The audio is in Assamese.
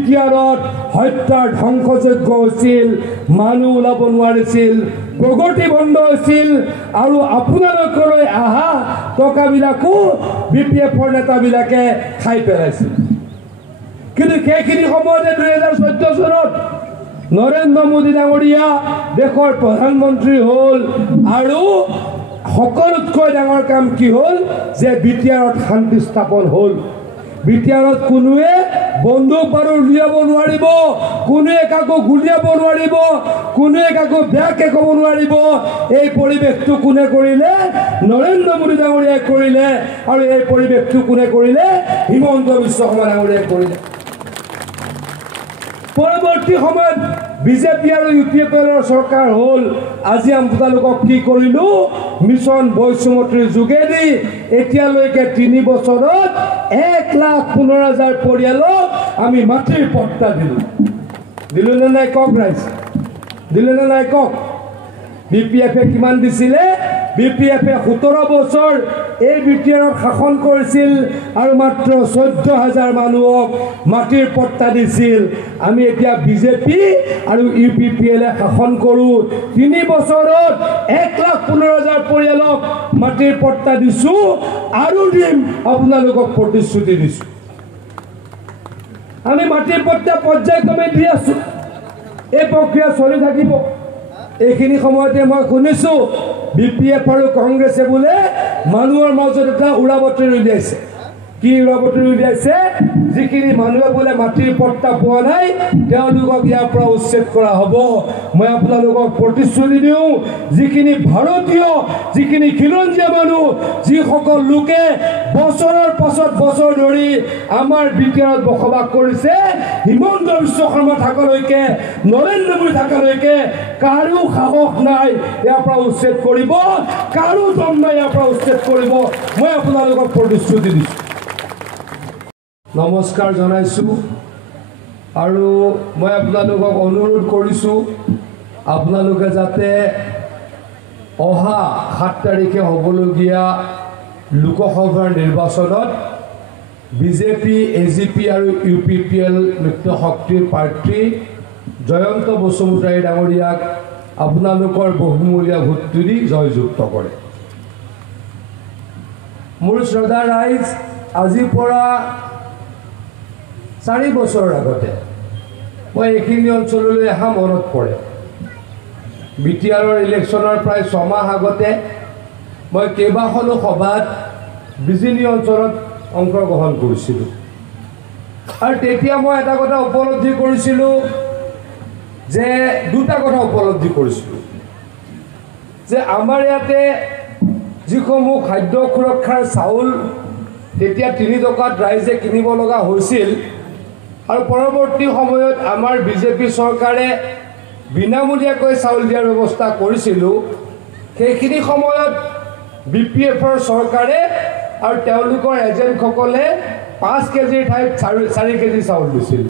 বিটিআৰত হত্যাৰ ধ্বংসযজ্ঞ হৈছিল, মানুহ ওলাব নোৱাৰিছিল, প্ৰগতি বন্ধ হৈছিল আৰু আপোনালোকলৈ আহা টকাবিলাকো BPFৰ নেতাবিলাকে খাই পেলাইছিল। কিন্তু সেইখিনি সময়তে 2014 চনত নৰেন্দ্ৰ মোদী ডাঙৰীয়া দেশৰ প্ৰধানমন্ত্ৰী হ'ল আৰু সকলোতকৈ ডাঙৰ কাম কি হ'ল যে বিটিআৰত শান্তি স্থাপন হ'ল। বিটিআৰত কোনোৱে বন্দুক বাৰুদ উলিয়াব নোৱাৰিব, কোনোৱে কাকো গুলিয়াব নোৱাৰিব, কোনোৱে কাকো বেয়াকে ক'ব নোৱাৰিব। এই পৰিৱেশটো কোনে কৰিলে? নৰেন্দ্ৰ মোদী ডাঙৰীয়াই কৰিলে। আৰু এই পৰিৱেশটো কোনে কৰিলে? হিমন্ত বিশ্ব শৰ্মা ডাঙৰীয়াই কৰিলে। পৰৱৰ্তী সময়ত বিজেপি আৰু UPFৰ চৰকাৰ হ'ল। আজি আপোনালোকক কি কৰিলো? মিছন বৈষ্ণৱতীৰ যোগেদি এতিয়ালৈকে 3 বছৰত 1,15,000 পৰিয়ালক আমি মাটিৰ পট্টা দিলো নে নাই কওক? ৰাইজ দিলো নে নাই কওক? BPFে কিমান দিছিলে? BPFে 17 বছৰ এই বিটিআৰত শাসন কৰিছিল আৰু মাত্ৰ 14,000 মানুহক মাটিৰ পট্টা দিছিল। আমি এতিয়া বিজেপি আৰু UPPL শাসন কৰোঁ। 3 বছৰত 1,15,000 পৰিয়ালক মাটিৰ পট্টা দিছো আৰু দিম, আপোনালোকক প্ৰতিশ্ৰুতি দিছো। আমি মাটিৰ পট্টা পৰ্যায়ক্ৰমে দি আছো। এই প্ৰক্ৰিয়া চলি থাকিব। এইখিনি সময়তে মই শুনিছো BPF আৰু কংগ্ৰেছে বোলে মানুহৰ মাজত এটা উৰাবাতৰি উলিয়াইছে। কি উৰাবাতৰি উলিয়াইছে? যিখিনি মানুহে বোলে মাটিৰ পট্টা পোৱা নাই তেওঁলোকক ইয়াৰ পৰা উচ্ছেদ কৰা হ'ব। মই আপোনালোকক প্ৰতিশ্ৰুতি দিওঁ, যিখিনি ভাৰতীয়, যিখিনি খিলঞ্জীয়া মানুহ, যিসকল লোকে বছৰৰ পাছত বছৰ ধৰি আমাৰ বিটিআৰত বসবাস কৰিছে, হিমন্ত বিশ্ব শৰ্মা থাকালৈকে, নৰেন্দ্ৰ মোদী থাকালৈকে কাৰো সাহস নাই ইয়াৰ পৰা উচ্ছেদ কৰিব, কাৰো দম নাই ইয়াৰ পৰা উচ্ছেদ কৰিব। মই আপোনালোকক প্ৰতিশ্ৰুতি দিছোঁ। নমস্কাৰ জনাইছোঁ আৰু মই আপোনালোকক অনুৰোধ কৰিছোঁ আপোনালোকে যাতে অহা 7 তাৰিখে হ'বলগীয়া লোকসভাৰ নিৰ্বাচনত বিজেপি, AGP আৰু UPPL মিত্ৰ শক্তিৰ প্ৰাৰ্থী জয়ন্ত বসুমতাৰী ডাঙৰীয়াক আপোনালোকৰ বহুমূলীয়া ভোটটো দি জয়যুক্ত কৰে। মোৰ শ্ৰদ্ধা ৰাইজ, আজিৰ পৰা 4 বছৰৰ আগতে মই এইখিনি অঞ্চললৈ অহা মনত পৰে। বিটিআৰৰ ইলেকশ্যনৰ প্ৰায় 6 মাহ আগতে মই কেইবাখনো সভাত বিজিনী অঞ্চলত অংশগ্ৰহণ কৰিছিলোঁ আৰু তেতিয়া মই এটা কথা উপলব্ধি কৰিছিলোঁ যে দুটা কথা উপলব্ধি কৰিছিলোঁ যে আমাৰ ইয়াতে যিসমূহ খাদ্য সুৰক্ষাৰ চাউল তেতিয়া 3 টকাত ৰাইজে কিনিব লগা হৈছিল আৰু পৰৱৰ্তী সময়ত আমাৰ বিজেপি চৰকাৰে বিনামূলীয়াকৈ চাউল দিয়াৰ ব্যৱস্থা কৰিছিলোঁ। সেইখিনি সময়ত BPFৰ চৰকাৰে আৰু তেওঁলোকৰ এজেণ্টসকলে 5 কেজিৰ ঠাইত 4 কেজি চাউল দিছিল।